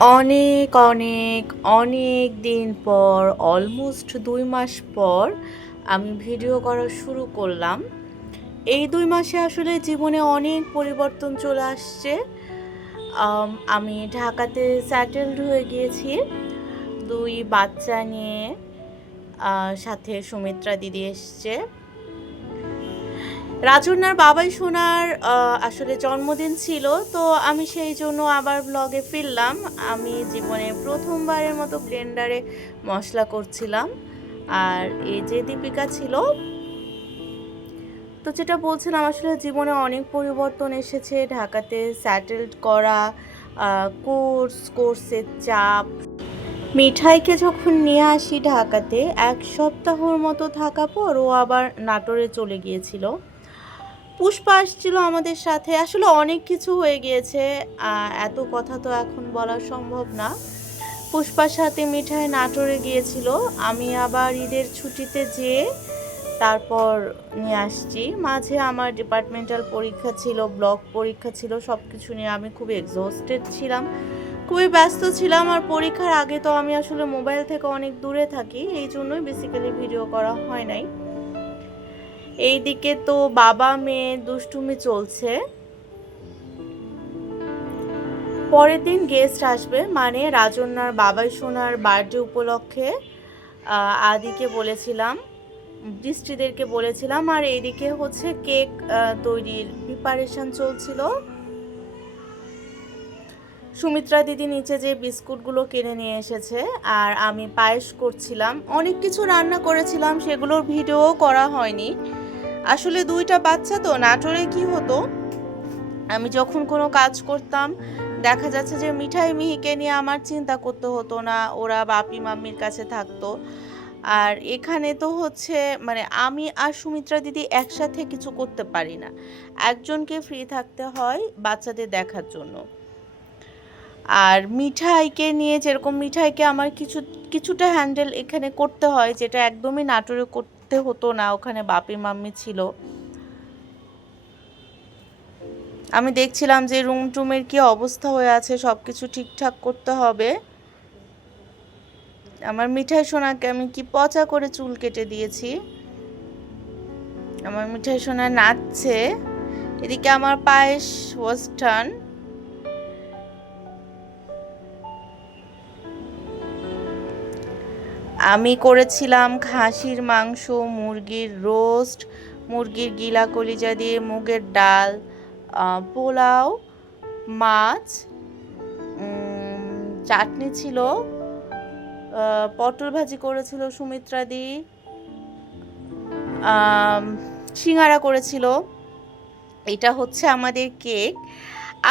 অনেক অনেক অনেক দিন পর অলমোস্ট 2 মাস পর আমি ভিডিও করা শুরু করলাম। এই 2 মাসে আসলে জীবনে অনেক পরিবর্তন চলে আসছে। আমি ঢাকাতে সেটেলড হয়ে গিয়েছি 2 বাচ্চা নিয়ে। সাথে সুমিত্রা দিদি এসছে। রাজন্যার বাবাই সোনার আসলে জন্মদিন ছিল, তো আমি সেই জন্য আবার ব্লগে ফিরলাম। আমি জীবনে প্রথমবারের মতো ব্লেন্ডারে মশলা করছিলাম। আর এই যে দীপিকা ছিল, তো যেটা বলছিলাম আসলে জীবনে অনেক পরিবর্তন এসেছে। ঢাকাতে সেটেলড করা, কোর্সের চাপ। মিঠাইকে যখন নিয়ে আসি ঢাকাতে 1 সপ্তাহর মতো থাকা পর ও আবার নাটোরে চলে গিয়েছিল। পুষ্পা আসছিল আমাদের সাথে। আসলে অনেক কিছু হয়ে গিয়েছে, এত কথা তো এখন বলা সম্ভব না। পুষ্পার সাথে মিঠাই নাটোরে গিয়েছিল। আমি আবার ঈদের ছুটিতে যেয়ে তারপর নিয়ে আসছি। মাঝে আমার ডিপার্টমেন্টাল পরীক্ষা ছিল, ব্লক পরীক্ষা ছিল, সব কিছু নিয়ে আমি খুবই এক্সস্টেড ছিলাম, খুবই ব্যস্ত ছিলাম। আর পরীক্ষার আগে তো আমি আসলে মোবাইল থেকে অনেক দূরে থাকি, এই জন্যই বেসিক্যালি ভিডিও করা হয় নাই। এইদিকে তো বাবা মেয়ে দুষ্টুমি চলছে। পরের দিন গেস্ট আসবে, মানে রাজন্যার বাবাই সোনার বার্থডে উপলক্ষে আদিকে বলেছিলাম, বৃষ্টিদেরকে বলেছিলাম। আর এইদিকে হচ্ছে কেক তৈরির প্রিপারেশন চলছিল। সুমিত্রা দিদি নিচে যে বিস্কুটগুলো কিনে নিয়ে এসেছে, আর আমি পায়েস করছিলাম। অনেক কিছু রান্না করেছিলাম, সেগুলোর ভিডিও করা হয়নি। আসলে 2টা বাচ্চা তো, নাটোরে কি হতো, আমি যখন কোনো কাজ করতাম দেখা যাচ্ছে যে মিঠাই মিহিকে নিয়ে আমার চিন্তা করতে হতো না, ওরা বাপি মাম্মির কাছে থাকতো। আর এখানে তো হচ্ছে মানে আমি আর সুমিত্রা দিদি একসাথে কিছু করতে পারি না, একজনকে ফ্রি থাকতে হয় বাচ্চাদের দেখার জন্য। আর মিঠাইকে নিয়ে যেরকম মিঠাইকে আমার কিছুটা হ্যান্ডেল এখানে করতে হয়, যেটা একদমই নাটোরে করতে হতো না, ওখানে বাপি মাম্মি ছিল। আমি দেখছিলাম যে রুম টুমের কি অবস্থা হয়ে আছে, সব কিছু ঠিকঠাক করতে হবে। আমার মিঠাই সোনাকে আমি কি পচা করে চুল কেটে দিয়েছি। আমার মিঠাই সোনা নাচছে। এদিকে আমার পায়েস ওয়াজ ডান। আমি করেছিলাম খাসির মাংস, মুরগির রোস্ট, মুরগির গিলা কলিজা দিয়ে মুগের ডাল, পোলাও, মাছ, চাটনি ছিল, পটল ভাজি করেছিল সুমিত্রা দি, সিঙ্গারা করেছিল। এটা হচ্ছে আমাদের কেক।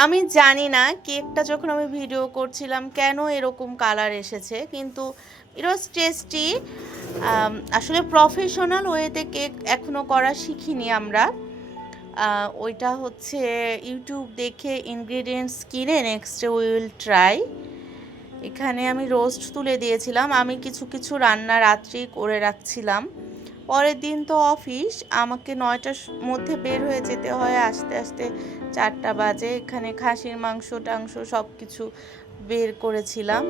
আমি জানি না কেকটা যখন আমি ভিডিও করছিলাম কেন এরকম কালার এসেছে, কিন্তু ইট ওয়াজ টেস্টি। আসলে প্রফেশনাল ওয়েতে কেক এখনও করা শিখিনি আমরা। ওইটা হচ্ছে ইউটিউব দেখে ইনগ্রিডিয়েন্টস কিনে নেক্সট উইল ট্রাই। এখানে আমি রোস্ট তুলে দিয়েছিলাম। আমি কিছু কিছু রান্না রাত্রেই করে রাখছিলাম। পরের দিন তো অফিস, আমাকে 9টার মধ্যে বের হয়ে যেতে হয়, আস্তে আস্তে 4টা বাজে। এখানে খাসির মাংস টাংস সব কিছু বের করেছিলাম।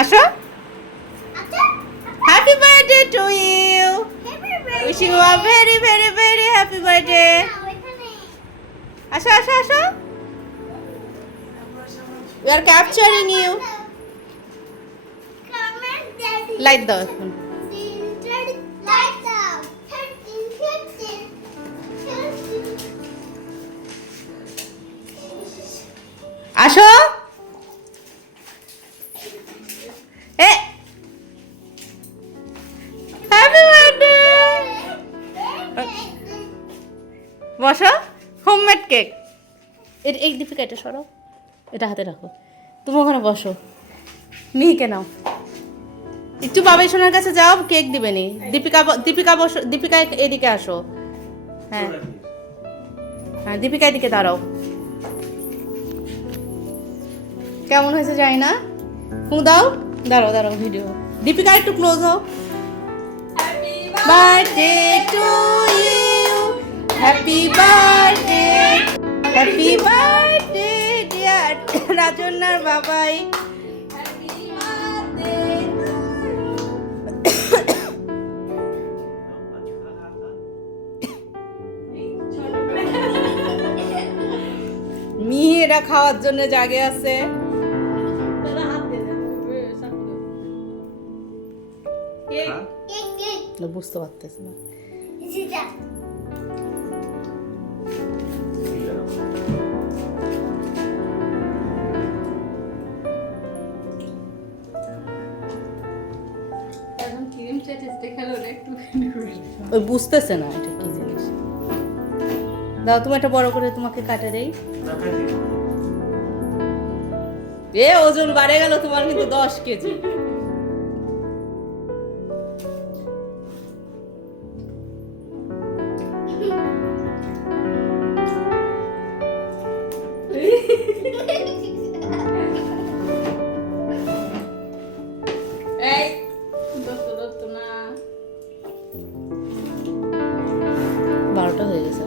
আসো, happy birthday to you, wishing you a very very very happy birthday. আসো আসো আসো, we are capturing you. Light দাও এখন। আসো। এ হ্যাপি বার্থডে। বসো। Homemade cake. এই দীপিকা এটা সরো, এটা হাতে রাখো। তুমি ওখানে বসো, মিহিকে নাও। একটু বাবাই সোনার কাছে যাও, কেক দিবে নি। দীপিকা দীপিকা বসো, দীপিকা এদিকে আসো। হ্যাঁ হ্যাঁ, দীপিকা এদিকে দাঁড়াও। কেমন হয়েছে জানি না, ফু দাও। দাঁড়াও দাঁড়াও, ভিডিও। দীপিকা একটু ক্লোজ হও। Birthday to you, happy birthday, happy birthday dear রাজন্যার বাবাই। মেয়েরা খাওয়ার জন্য জাগে আছে। বুঝতে পারতেছি না। ওই বুঝতেছে না এটা কি জিনিস। দাও তুমি একটা বড় করে তোমাকে কাটে দেই। এ ওজন বাড়ে গেল তোমার, কিন্তু 10 কেজি। বারোটা হয়ে গেছে।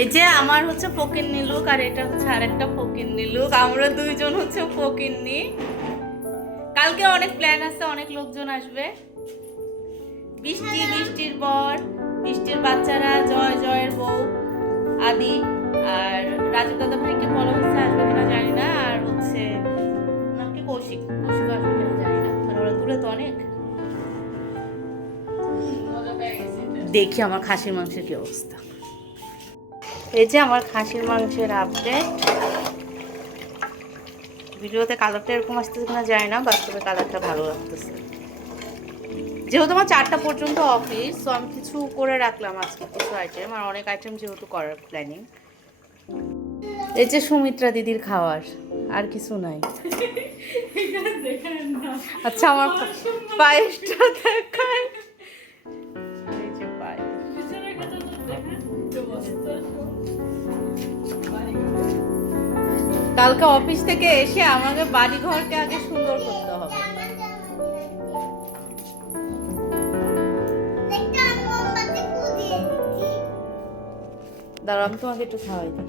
এই যে আমার হচ্ছে ফকিন্নি লুক, আর এটা হচ্ছে আরেকটা ফকিন্নি লুক। আমরা দুইজন হচ্ছে ফকিন্নি। কালকে অনেক প্ল্যান আছে, অনেক লোকজন আসবে। বৃষ্টি, বৃষ্টির বর, বৃষ্টির বাচ্চারা, জয়ের বউ, আদি, আর রাজু দাদা ভাইকে বলা হচ্ছে আসবে কিনা জানি না। আর হচ্ছে নাম কি, কৌশিক আসবে কিনা জানি না, কারণ ওরা দূরে তো অনেক। দেখি আমার খাসির মাংসের কি অবস্থা। এই যে আমার খাসির মাংসের আপডেট। ভিডিওতে কালারটা এরকম আসতেছে কিনা জানি না, বাস্তবে কালারটা ভালো লাগতেছে। যেহেতু আমার 4টা পর্যন্ত অফিস, তো আমি কিছু করে রাখলাম আজকে, কিছু আইটেম, আর অনেক আইটেম যেহেতু করার প্ল্যানিং। এই যে সুমিত্রা দিদির খাওয়ার, আর কিছু নাই। আচ্ছা আমার পায়েসটা দেখায়। এই যে পায়েস। কালকে অফিস থেকে এসে আমাকে বাড়ি ঘরকে আগে সুন্দর করতে হবে। দাঁড়াও আমি তোমাকে একটু খাওয়াই দিই।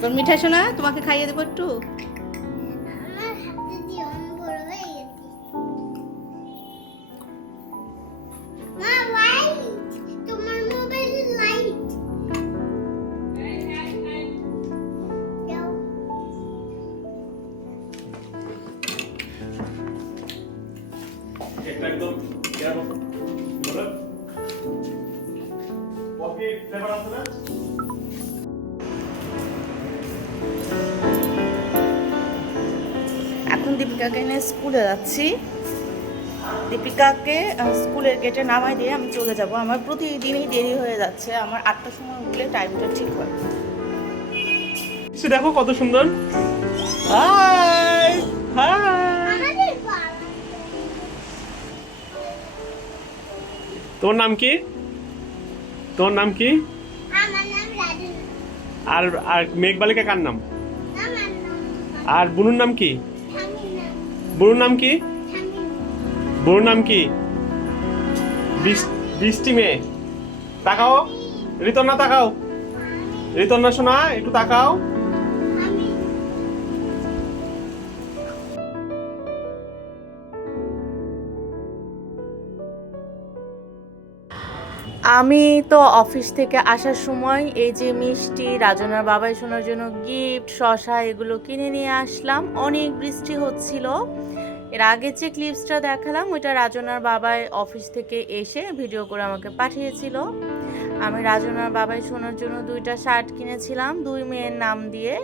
তোর মিঠা শোনা, তোমাকে খাইয়ে দেবো একটু। একদম কফি ফ্লেভার আছে না? এখন দীপিকাকে নিয়ে স্কুলে যাচ্ছি। দীপিকাকে স্কুলের গেটে নামাই দিয়ে আমি চলে যাব। আমার প্রতিদিনই দেরি হয়ে যাচ্ছে, আমার 8টার সময় উঠলে টাইমটা ঠিক হয়। সে দেখো কত সুন্দর। হাই হাই, তোমার নাম কি? তোমার নাম কি? আমার নাম রাজু। আর আর মেঘবালিকা কার নাম? আর বুনুর নাম কি? বুনুর নাম কি? বুনুর নাম কি? বৃষ্টি মেয়ে। তাকাও ঋতন্না, তাকাও ঋতন্না শোনা, একটু তাকাও। আমি তো অফিস থেকে আসার সময় এই যে মিষ্টি রাজনার বাবাই শোনার জন্য গিফট শসা এগুলো কিনে নিয়ে আসলাম। অনেক বৃষ্টি হচ্ছিল। এর আগে যে ক্লিপসটা দেখালাম ওইটা রাজনার বাবাই অফিস থেকে এসে ভিডিও করে আমাকে পাঠিয়েছিল। আমি রাজনার বাবাই শোনার জন্য 2টা শার্ট কিনেছিলাম 2 মেয়ের নাম দিয়ে।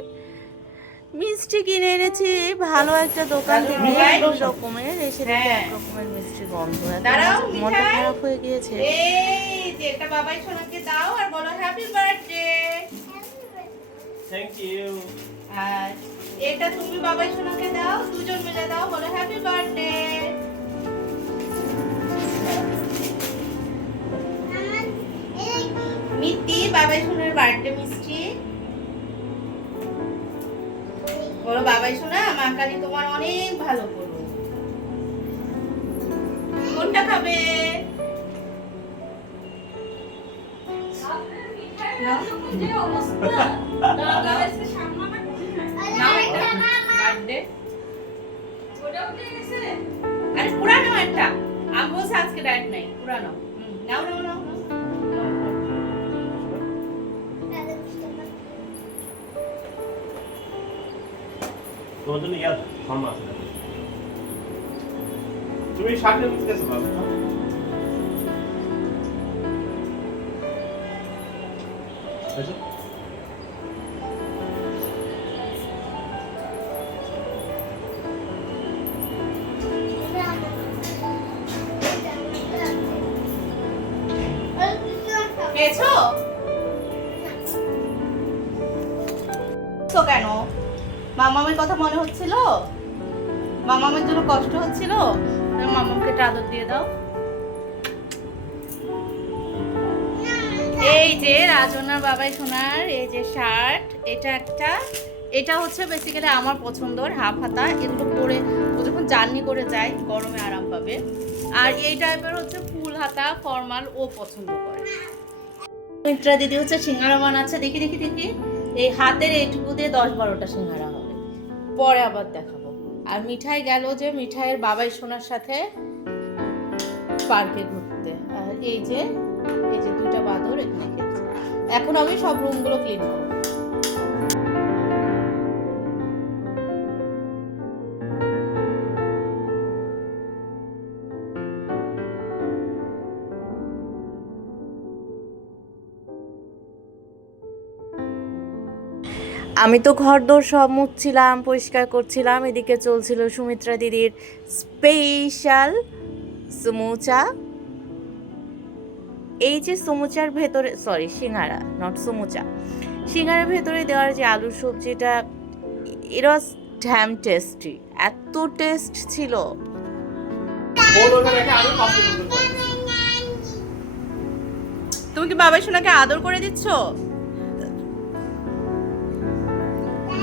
মিষ্টি কিনে এনেছি ভালো একটা দোকান থেকে 2 রকমের, এসে দেখি এক রকমের মিষ্টি গন্ধ, মনটা খারাপ হয়ে গিয়েছে। এই যে এটা বাবাই সোনাকে দাও আর বলো হ্যাপি বার্থডে। Thank you. আর এটা তুমি বাবাই সোনাকে দাও, দুজন মিলে দাও, বলো হ্যাপি বার্থডে। মিষ্টি বাবাই সোনার বার্থডে মিষ্টি। বলো বাবাই সোনা মা কালী তোমার অনেক ভালো করো। কোনটা খাবে? নাও একটা বার্থডে। আরে পুরানো একটা, আমি বলছি আজকে ডায়েট নাই, পুরানো। নাও নাও নাও নাও। তোমার জন্য ইয়ার ফর্ম আছে। তুমি শার্টের নিচে গেছো ভালো। আচ্ছা খেয়েছো? তো কেন মামামের কথা মনে হচ্ছিল? মামামের জন্য কষ্ট হচ্ছিল? তুমি মামামকে একটা আদর দিয়ে দাও। এই যে রাজনার বাবাই সোনার এই যে শার্ট, এটা একটা, এটা হচ্ছে বেসিক্যালি আমার পছন্দর হাফ হাতা। এগুলো পরে ও যখন জার্নি করে যায় গরমে আরাম পাবে। আর এই টাইপের হচ্ছে ফুল হাতা ফর্মাল ও পছন্দ করে। মিত্রা দিদি হচ্ছে সিঙ্গারা বানাচ্ছে, দেখি দেখি দেখি। এই হাতের এইটুকু দিয়ে 10-12টা সিঙ্গারা হবে, পরে আবার দেখাবো। আর মিঠাই গেল যে মিঠাইয়ের বাবাই সোনার সাথে পার্কে ঘুরতে। আর এই যে 2টা বাঁদর এখানে খেলছে। এখন আমি সব রুমগুলো ক্লিন করবো। আমি তো ঘরদোর সব মুছছিলাম, পরিষ্কার করছিলাম, এদিকে চলছিল সুমিত্রা দিদির স্পেশাল সমুচা। এই যে সমুচার ভেতরে, সরি সিঙ্গারা নট সমুচা, সিঙ্গারার ভেতরে দেওয়ার যে আলুর সবজিটা, ইট ওয়াজ ড্যাম টেস্টি, এত টেস্ট ছিল। তুমি কি বাবাই সোনাকে আদর করে দিচ্ছ?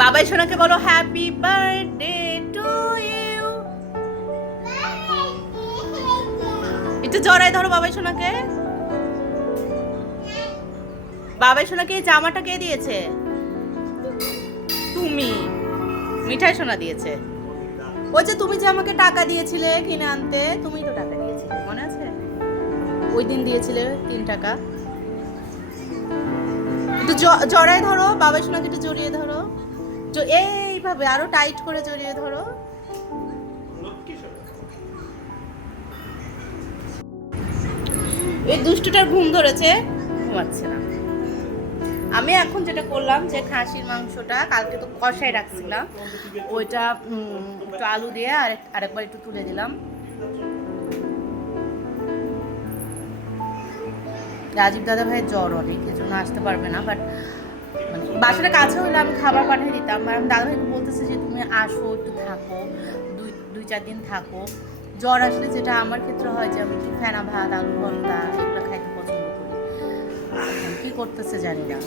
বাবাই সোনাকে বলো হ্যাপি বার্থডে টু ইউ। একটু জড়াই ধরো বাবাই সোনাকে। বাবাই সোনাকে এই জামাটা কে দিয়েছে? তুমি। মিঠাই সোনা দিয়েছে। ওই যে তুমি যে আমাকে টাকা দিয়েছিলে কিনে আনতে, তুমিই তো টাকা দিয়েছিলে, মনে আছে? ওই দিন দিয়েছিলে 3 টাকা। একটু জড়াই ধরো বাবাই সোনাকে, একটু জড়িয়ে ধরো, এইভাবে আরো টাইট করে জড়িয়ে ধরো। এই দুষ্টুটার ঘুম ধরেছে, ঘুমাচ্ছে না। আমি এখন যেটা করলাম যে খাসির মাংসটা কালকে তো কষাই রাখছিলাম, ওইটা একটু আলু দিয়ে আরেকবার একটু তুলে দিলাম। রাজীব দাদা ভাইয়ের জ্বর অনেক, এজন্য আসতে পারবে না। বাট মানে বাসাটা কাছে হলে আমি খাবার পাঠিয়ে দিতাম। আর আমি দাদা ভাইকে বলতেছি যে তুমি আসো, একটু থাকো, 2-4 দিন থাকো। জ্বর আসলে যেটা আমার ক্ষেত্রে হয় যে আমি একটু ফেনা ভাত, আলু ভর্তা এগুলো খাইতে পছন্দ করি। কি করতেছে জানি না।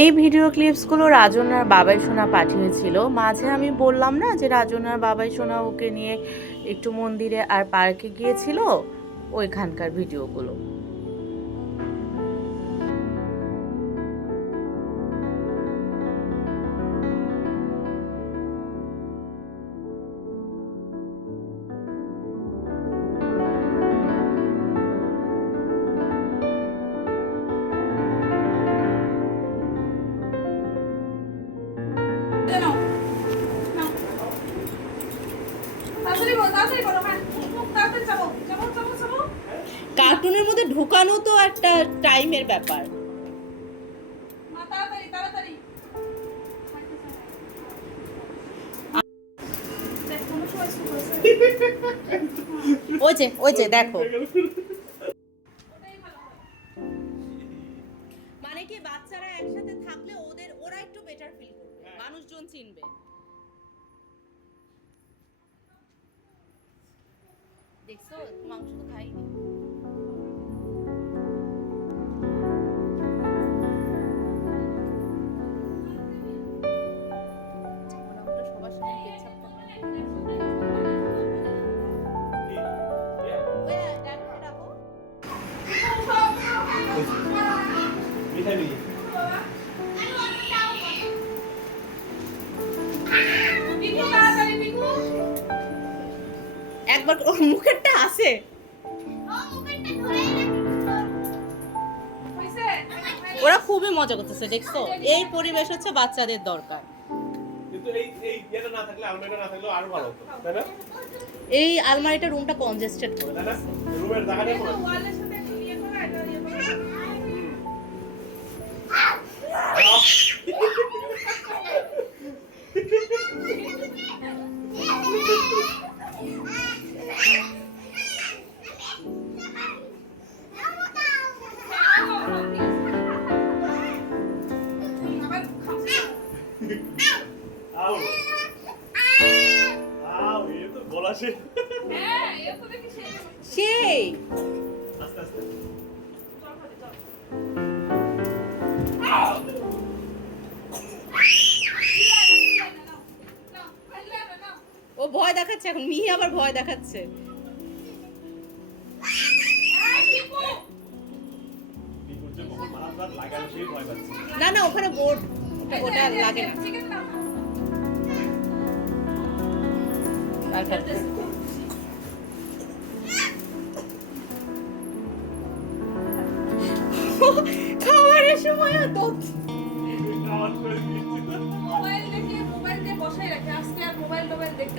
এই ভিডিও ক্লিপসগুলো রাজনার বাবাই সোনা পাঠিয়েছিল। মাঝে আমি বললাম না যে রাজনার বাবাই সোনা ওকে নিয়ে একটু মন্দিরে আর পার্কে গিয়েছিল, ওইখানকার ভিডিওগুলো। কার্টুনের মধ্যে ঢুকানো তো একটা টাইমের ব্যাপার। ওই যে দেখো, মানে কি বাচ্চারা একসাথে থাকলে ওরা একটু বেটার ফিল করবে, মানুষজন চিনবে। দেখছো মাংস তো খাইনি। সবার সাথে পেছাব একবার ওর মুখেরটা আছে। ওরা খুবই মজা করতেছে, দেখছো? এই পরিবেশ হচ্ছে বাচ্চাদের দরকার। কিন্তু এই এটা না থাকলে আলমারিটা না থাকলে আরো ভালো হতো, তাই না? এই আলমারিটা রুমটা কনজেস্টেড করে তাই না? রুমের জায়গাটা কোনো আও আও এই তো বলা সে সেই আস্তে আস্তে ও ভয় দেখাচ্ছে এখন, মিহি আবার ভয় দেখাচ্ছে। বিপর্যয় কখন মারাত্মক লাগালে সেই ভয় পাচ্ছে। না না, ওখানে বোর্ড, ওটা লাগে না। খাবারের সময় তো খাওয়ার করে দিয়েছি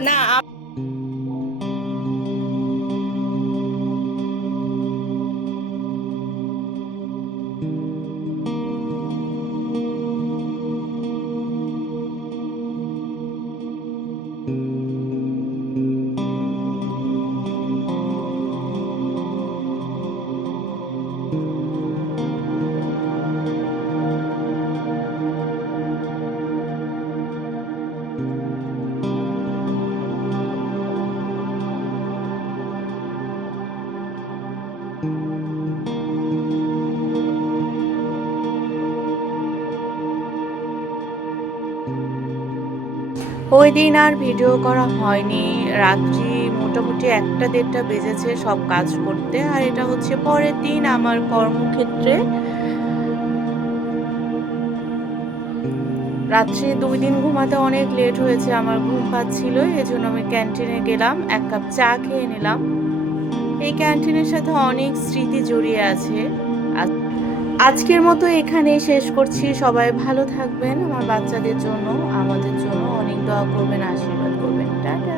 না। না ওই দিন আর ভিডিও করা হয়নি। রাত্রি মোটামুটি 1টা-1:30 বেজেছে সব কাজ করতে। আর এটা হচ্ছে পরের দিন আমার কর্মক্ষেত্রে। রাত্রে 2 দিন ঘুমাতে অনেক লেট হয়েছে, আমার ঘুম পাচ্ছিল, এজন্য আমি ক্যান্টিনে গেলাম, 1 কাপ চা খেয়ে নিলাম। এই ক্যান্টিনের সাথে অনেক স্মৃতি জড়িয়ে আছে। আজকের মতো এখানেই শেষ করছি। সবাই ভালো থাকবেন, আমার বাচ্চাদের জন্য, আমাদের জন্য অনেক দোয়া করবেন, আশীর্বাদ করবেন। টাটা।